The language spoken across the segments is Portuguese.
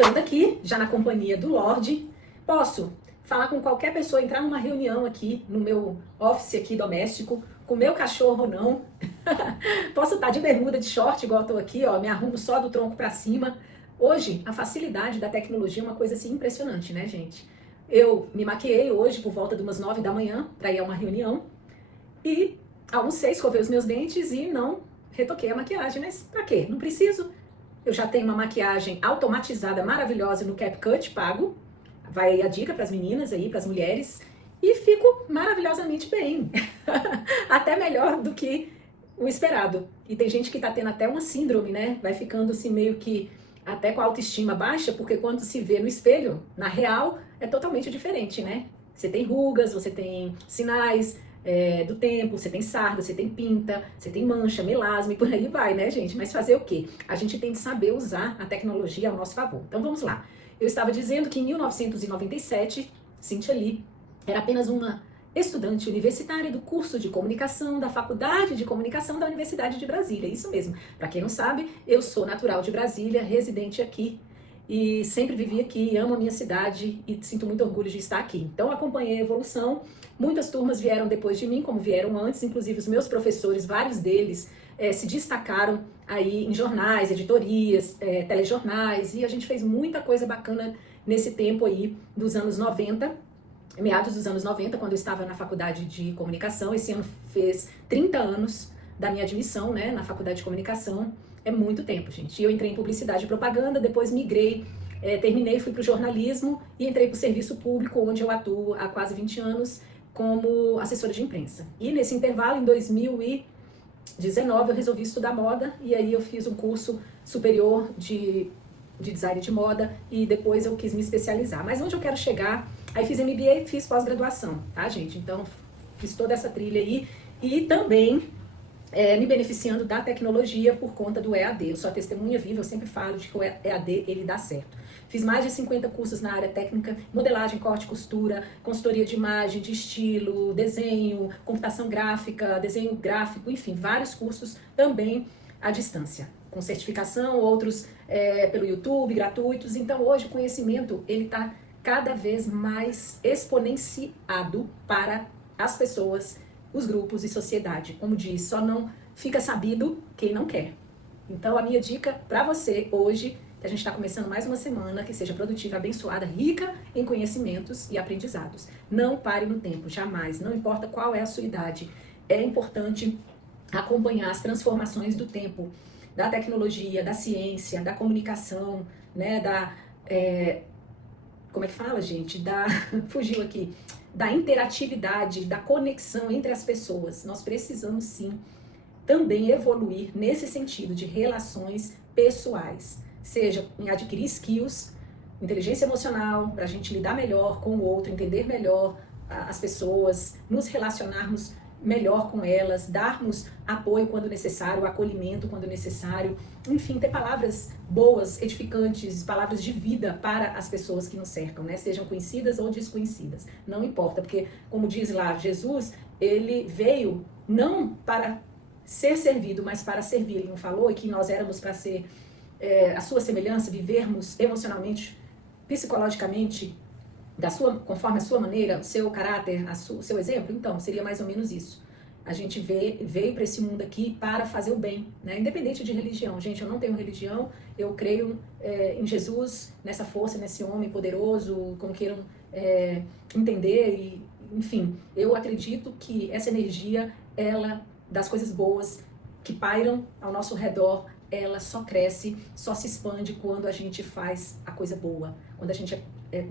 voltando aqui, já na companhia do Lorde, posso falar com qualquer pessoa, entrar numa reunião aqui, no meu office aqui doméstico, com o meu cachorro ou não. Posso estar de bermuda, de short, igual eu tô aqui, ó, me arrumo só do tronco pra cima. Hoje, a facilidade da tecnologia é uma coisa assim impressionante, né, gente? Eu me maquiei hoje por volta de umas 9 da manhã para ir a uma reunião e almocei, escovei os meus dentes e não retoquei a maquiagem. Mas pra quê? Não preciso. Eu já tenho uma maquiagem automatizada maravilhosa no CapCut pago. Vai a dica para as meninas aí, para as mulheres. E fico maravilhosamente bem. Até melhor do que o esperado. E tem gente que tá tendo até uma síndrome, né? Vai ficando assim meio que até com a autoestima baixa, porque quando se vê no espelho, na real, é totalmente diferente, né? Você tem rugas, você tem sinais do tempo, você tem sarda, você tem pinta, você tem mancha, melasma e por aí vai, né, gente? Mas fazer o quê? A gente tem que saber usar a tecnologia ao nosso favor. Então vamos lá. Eu estava dizendo que em 1997, Cíntia Lee era apenas uma estudante universitária do curso de comunicação da Faculdade de Comunicação da Universidade de Brasília. Isso mesmo. Para quem não sabe, eu sou natural de Brasília, residente aqui e sempre vivi aqui, amo a minha cidade e sinto muito orgulho de estar aqui. Então acompanhei a evolução. Muitas turmas vieram depois de mim, como vieram antes, inclusive os meus professores, vários deles se destacaram aí em jornais, editorias, telejornais, e a gente fez muita coisa bacana nesse tempo aí dos anos 90, meados dos anos 90, quando eu estava na faculdade de comunicação. Esse ano fez 30 anos da minha admissão, né, na faculdade de comunicação. É muito tempo, gente. Eu entrei em publicidade e propaganda, depois migrei, terminei, fui para o jornalismo e entrei para o serviço público, onde eu atuo há quase 20 anos como assessora de imprensa. E nesse intervalo, em 2019, eu resolvi estudar moda e aí eu fiz um curso superior de design de moda e depois eu quis me especializar. Mas onde eu quero chegar? Aí fiz MBA e fiz pós-graduação, tá, gente? Então, fiz toda essa trilha aí e também me beneficiando da tecnologia por conta do EAD. Eu sou a testemunha viva, eu sempre falo de que o EAD, ele dá certo. Fiz mais de 50 cursos na área técnica, modelagem, corte, costura, consultoria de imagem, de estilo, desenho, computação gráfica, desenho gráfico, enfim, vários cursos também à distância, com certificação, outros pelo YouTube, gratuitos. Então, hoje o conhecimento, ele está cada vez mais exponenciado para as pessoas, os grupos e sociedade. Como diz, só não fica sabido quem não quer. Então, a minha dica para você hoje, que a gente está começando mais uma semana, que seja produtiva, abençoada, rica em conhecimentos e aprendizados. Não pare no tempo, jamais. Não importa qual é a sua idade. É importante acompanhar as transformações do tempo, da tecnologia, da ciência, da comunicação, né, como é que fala, gente? Fugiu aqui. Da interatividade, da conexão entre as pessoas. Nós precisamos, sim, também evoluir nesse sentido de relações pessoais. Seja em adquirir skills, inteligência emocional, para a gente lidar melhor com o outro, entender melhor as pessoas, nos relacionarmos melhor com elas, darmos apoio quando necessário, acolhimento quando necessário, enfim, ter palavras boas, edificantes, palavras de vida para as pessoas que nos cercam, né? Sejam conhecidas ou desconhecidas, não importa, porque, como diz lá Jesus, ele veio não para ser servido, mas para servir. Ele não falou que nós éramos para ser a sua semelhança, vivermos emocionalmente, psicologicamente, conforme a sua maneira, o seu caráter, o seu exemplo? Então, seria mais ou menos isso. A gente veio para esse mundo aqui para fazer o bem, né? Independente de religião. Gente, eu não tenho religião, eu creio em Jesus, nessa força, nesse homem poderoso, como queiram entender, e, enfim, eu acredito que essa energia, ela, das coisas boas que pairam ao nosso redor, ela só cresce, só se expande quando a gente faz a coisa boa, quando a gente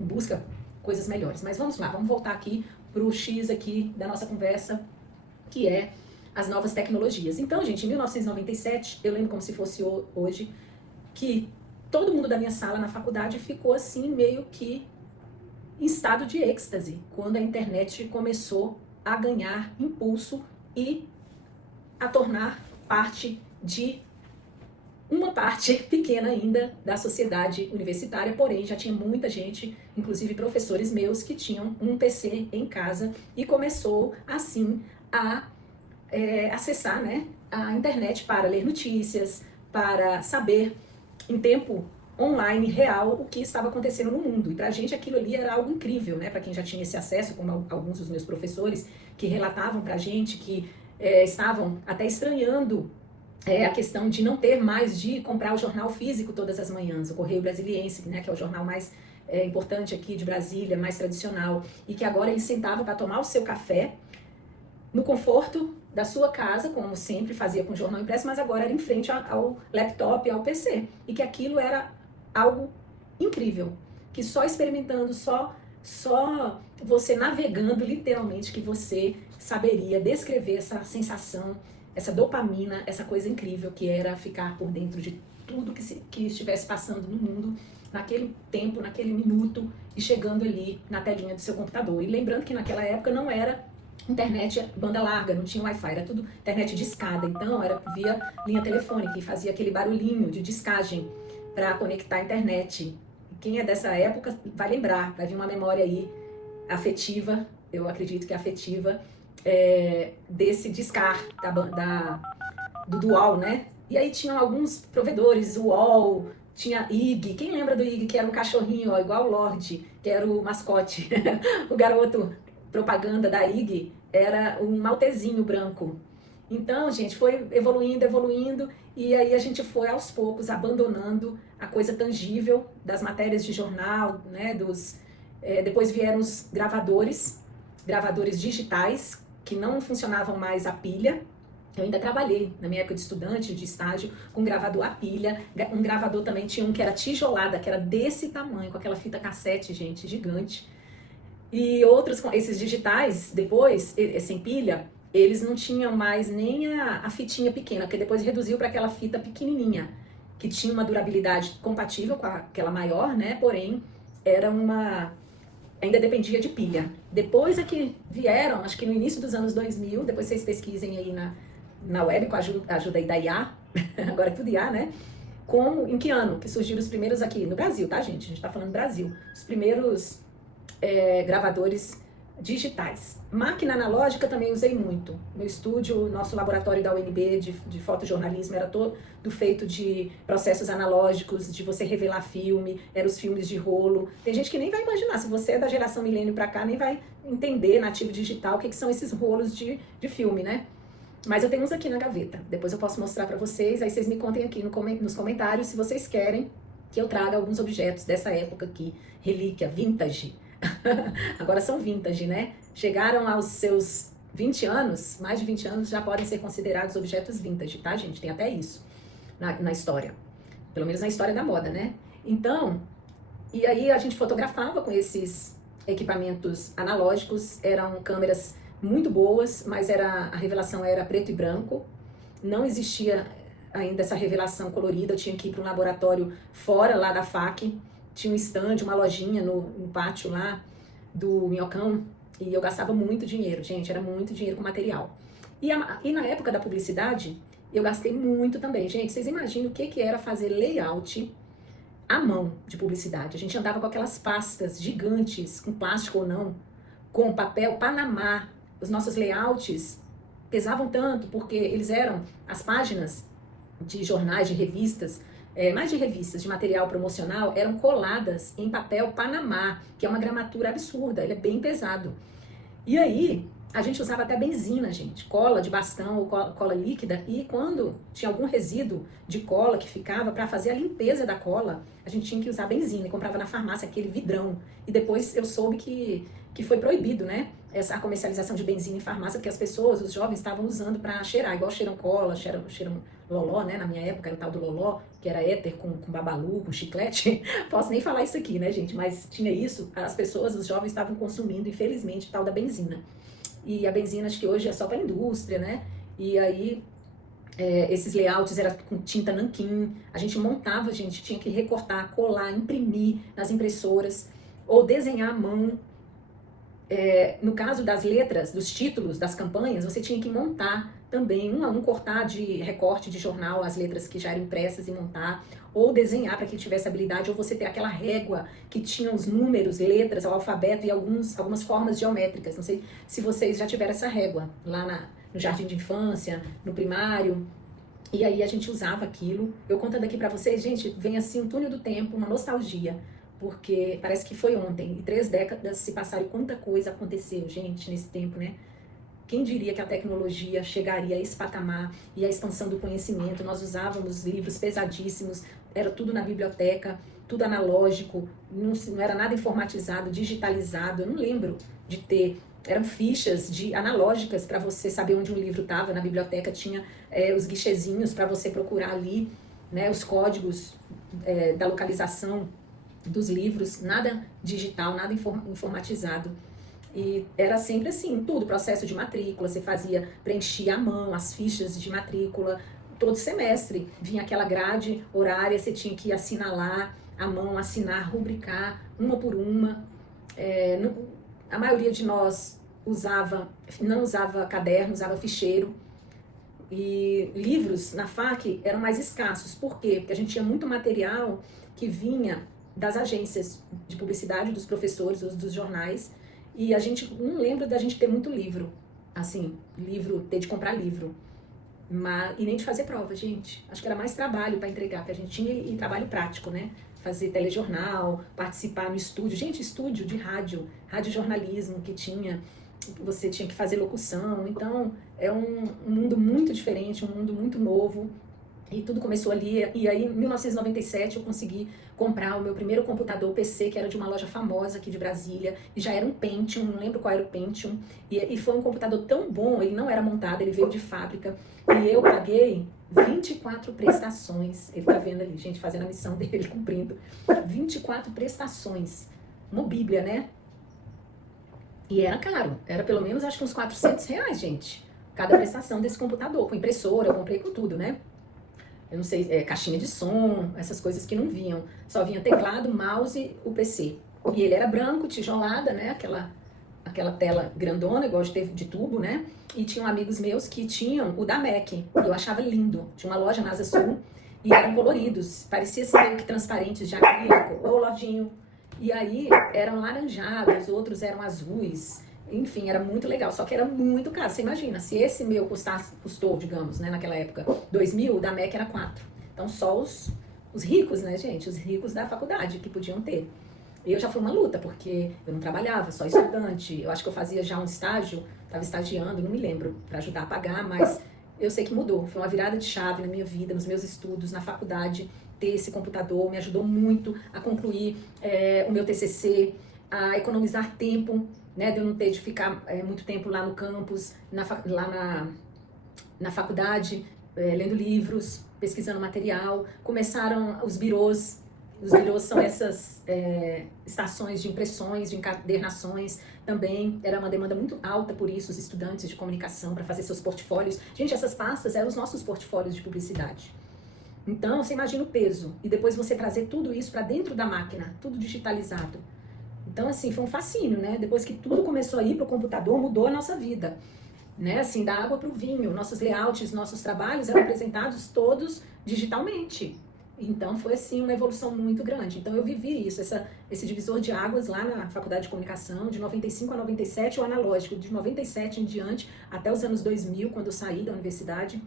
busca coisas melhores. Mas vamos lá, vamos voltar aqui para o X aqui da nossa conversa, que é as novas tecnologias. Então, gente, em 1997, eu lembro como se fosse hoje, que todo mundo da minha sala na faculdade ficou assim, meio que em estado de êxtase, quando a internet começou a ganhar impulso e a tornar parte de uma parte pequena ainda da sociedade universitária, porém já tinha muita gente, inclusive professores meus, que tinham um PC em casa e começou assim a acessar, né, a internet para ler notícias, para saber em tempo online real o que estava acontecendo no mundo. E pra gente aquilo ali era algo incrível, né? Para quem já tinha esse acesso, como alguns dos meus professores que relatavam pra gente que estavam até estranhando a questão de não ter mais de comprar o jornal físico todas as manhãs, o Correio Brasiliense, né, que é o jornal mais importante aqui de Brasília, mais tradicional, e que agora ele sentava para tomar o seu café no conforto da sua casa, como sempre fazia com o jornal impresso, mas agora era em frente ao laptop, ao PC, e que aquilo era algo incrível, que só experimentando, só você navegando literalmente que você saberia descrever essa sensação, essa dopamina, essa coisa incrível que era ficar por dentro de tudo que estivesse passando no mundo naquele tempo, naquele minuto e chegando ali na telinha do seu computador. E lembrando que naquela época não era internet banda larga, não tinha Wi-Fi, era tudo internet de escada, então era via linha telefônica e fazia aquele barulhinho de discagem para conectar a internet. Quem é dessa época vai lembrar, vai vir uma memória aí afetiva, eu acredito que afetiva, desse discar do Dual, né? E aí tinham alguns provedores, o UOL, tinha IG. Quem lembra do IG, que era um cachorrinho, ó, igual o Lorde, que era o mascote? O garoto propaganda da IG era um maltezinho branco. Então, gente, foi evoluindo, e aí a gente foi aos poucos abandonando a coisa tangível das matérias de jornal, né? Depois vieram os gravadores digitais, que não funcionavam mais a pilha. Eu ainda trabalhei, na minha época de estudante, de estágio, com gravador a pilha. Um gravador também tinha um que era tijolada, que era desse tamanho, com aquela fita cassete, gente, gigante. E outros, esses digitais, depois, sem pilha, eles não tinham mais nem a fitinha pequena, porque depois reduziu para aquela fita pequenininha, que tinha uma durabilidade compatível com aquela maior, né? Porém, ainda dependia de pilha. Depois é que vieram, acho que no início dos anos 2000, depois vocês pesquisem aí na web com a ajuda aí da IA, agora é tudo IA, né? Em que ano que surgiram os primeiros aqui no Brasil, tá, gente? A gente tá falando Brasil. Os primeiros gravadores digitais. Máquina analógica também usei muito. Meu estúdio, nosso laboratório da UNB de fotojornalismo era todo feito de processos analógicos, de você revelar filme, eram os filmes de rolo. Tem gente que nem vai imaginar, se você é da geração milênio pra cá, nem vai entender nativo digital o que são esses rolos de filme, né? Mas eu tenho uns aqui na gaveta, depois eu posso mostrar pra vocês, aí vocês me contem aqui nos comentários se vocês querem que eu traga alguns objetos dessa época aqui, relíquia, vintage. Agora são vintage, né? Chegaram aos seus 20 anos, mais de 20 anos, já podem ser considerados objetos vintage, tá, gente? Tem até isso na história. Pelo menos na história da moda, né? Então, e aí a gente fotografava com esses equipamentos analógicos, eram câmeras muito boas, mas a revelação era preto e branco, não existia ainda essa revelação colorida, eu tinha que ir para um laboratório fora lá da FAC, tinha um stand, uma lojinha no pátio lá do Minhocão, e eu gastava muito dinheiro, gente, era muito dinheiro com material. E na época da publicidade, eu gastei muito também. Gente, vocês imaginam o que era fazer layout à mão de publicidade? A gente andava com aquelas pastas gigantes, com plástico ou não, com papel Panamá. Os nossos layouts pesavam tanto, porque eles eram as páginas de jornais, de revistas, mais de revistas, de material promocional, eram coladas em papel Panamá, que é uma gramatura absurda, ele é bem pesado. E aí, a gente usava até benzina, gente, cola de bastão ou cola líquida, e quando tinha algum resíduo de cola que ficava, para fazer a limpeza da cola, a gente tinha que usar benzina, e comprava na farmácia aquele vidrão. E depois eu soube que foi proibido, né, a comercialização de benzina em farmácia, porque as pessoas, os jovens, estavam usando para cheirar, igual cheiram cola, cheiram loló, né, na minha época era o tal do loló, que era éter com babalu, com chiclete. Posso nem falar isso aqui, né, gente, mas tinha isso, as pessoas, os jovens estavam consumindo, infelizmente, o tal da benzina. E a benzina acho que hoje é só para a indústria, né? E aí esses layouts era com tinta nanquim, a gente montava, gente, tinha que recortar, colar, imprimir nas impressoras, ou desenhar à mão. No caso das letras, dos títulos das campanhas, você tinha que montar também, um a um, cortar de recorte de jornal as letras que já eram impressas e montar, ou desenhar para quem tivesse habilidade, ou você ter aquela régua que tinha os números, letras, o alfabeto e algumas formas geométricas. Não sei se vocês já tiveram essa régua lá no jardim de infância, no primário. E aí a gente usava aquilo. Eu contando aqui pra vocês, gente, vem assim um túnel do tempo, uma nostalgia, porque parece que foi ontem. E 3 décadas se passaram e quanta coisa aconteceu, gente, nesse tempo, né? Quem diria que a tecnologia chegaria a esse patamar e a expansão do conhecimento? Nós usávamos livros pesadíssimos, era tudo na biblioteca, tudo analógico, não era nada informatizado, digitalizado. Eu não lembro de ter. Eram fichas analógicas para você saber onde um livro estava. Na biblioteca tinha os guichezinhos para você procurar ali, né, os códigos da localização dos livros, nada digital, nada informatizado. E era sempre assim, tudo, processo de matrícula, você preenchia à mão as fichas de matrícula, todo semestre vinha aquela grade horária, você tinha que assinalar à mão, assinar, rubricar, uma por uma. A maioria de nós não usava caderno, usava ficheiro. E livros na FAC eram mais escassos. Por quê? Porque a gente tinha muito material que vinha das agências de publicidade, dos professores, dos jornais. E a gente não lembra da gente ter muito livro, assim, ter de comprar livro. E nem de fazer prova, gente. Acho que era mais trabalho para entregar, porque a gente tinha e trabalho prático, né? Fazer telejornal, participar no estúdio. Gente, estúdio de radiojornalismo que tinha, você tinha que fazer locução. Então, é um mundo muito diferente, um mundo muito novo. E tudo começou ali, e aí em 1997 eu consegui comprar o meu primeiro computador PC, que era de uma loja famosa aqui de Brasília, e já era um Pentium, não lembro qual era o Pentium, e foi um computador tão bom, ele não era montado, ele veio de fábrica, e eu paguei 24 prestações, ele tá vendo ali, gente, fazendo a missão dele, cumprindo, 24 prestações, uma bíblia, né? E era caro, era pelo menos acho que uns R$400, gente, cada prestação desse computador, com impressora, eu comprei com tudo, né? Eu não sei, caixinha de som, essas coisas que não vinham. Só vinha teclado, mouse, o PC. E ele era branco, tijolada, né? Aquela tela grandona, igual de tubo, né? E tinham amigos meus que tinham o da Mac. E eu achava lindo. Tinha uma loja na Asa Sul e eram coloridos. Parecia assim meio que transparentes de acrílico. Ô, Lojinho. E aí eram laranjados, outros eram azuis. Enfim, era muito legal, só que era muito caro. Você imagina, se esse meu custou, digamos, né, naquela época, 2.000, o da Mac era 4. Então só os ricos, né, gente? Os ricos da faculdade que podiam ter. Eu já foi uma luta, porque eu não trabalhava, só estudante. Eu acho que eu fazia já um estágio, estava estagiando, não me lembro, para ajudar a pagar, mas eu sei que mudou. Foi uma virada de chave na minha vida, nos meus estudos, na faculdade. Ter esse computador me ajudou muito a concluir o meu TCC, a economizar tempo, né, de eu não ter de ficar muito tempo lá no campus, lá na faculdade, lendo livros, pesquisando material. Começaram os birôs. Os birôs são essas estações de impressões, de encadernações. Também era uma demanda muito alta por isso, os estudantes de comunicação, para fazer seus portfólios. Gente, essas pastas eram os nossos portfólios de publicidade. Então, você imagina o peso. E depois você trazer tudo isso para dentro da máquina, tudo digitalizado. Então, assim, foi um fascínio, né? Depois que tudo começou a ir para o computador, mudou a nossa vida, né? Assim, da água para o vinho. Nossos layouts, nossos trabalhos eram apresentados todos digitalmente. Então, foi, assim, uma evolução muito grande. Então, eu vivi isso, esse divisor de águas lá na Faculdade de Comunicação, de 95 a 97, o analógico, de 97 em diante, até os anos 2000, quando eu saí da universidade.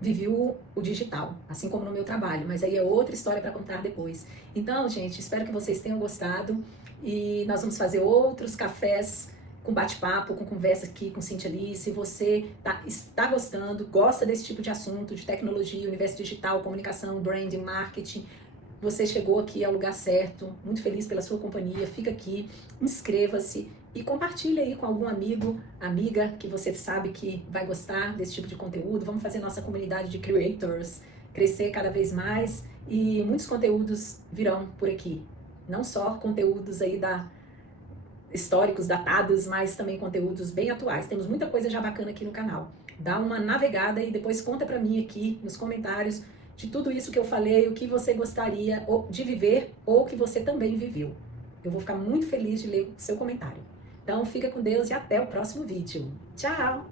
Vivi o digital, assim como no meu trabalho, mas aí é outra história para contar depois. Então, gente, espero que vocês tenham gostado e nós vamos fazer outros cafés com bate-papo, com conversa aqui com Cintia Lee. Se você está gostando, gosta desse tipo de assunto, de tecnologia, universo digital, comunicação, branding, marketing, você chegou aqui ao lugar certo. Muito feliz pela sua companhia. Fica aqui, inscreva-se e compartilha aí com algum amigo, amiga que você sabe que vai gostar desse tipo de conteúdo. Vamos fazer nossa comunidade de creators crescer cada vez mais e muitos conteúdos virão por aqui. Não só conteúdos aí históricos, datados, mas também conteúdos bem atuais. Temos muita coisa já bacana aqui no canal. Dá uma navegada e depois conta pra mim aqui nos comentários de tudo isso que eu falei, o que você gostaria de viver ou que você também viveu. Eu vou ficar muito feliz de ler o seu comentário. Então fica com Deus e até o próximo vídeo. Tchau!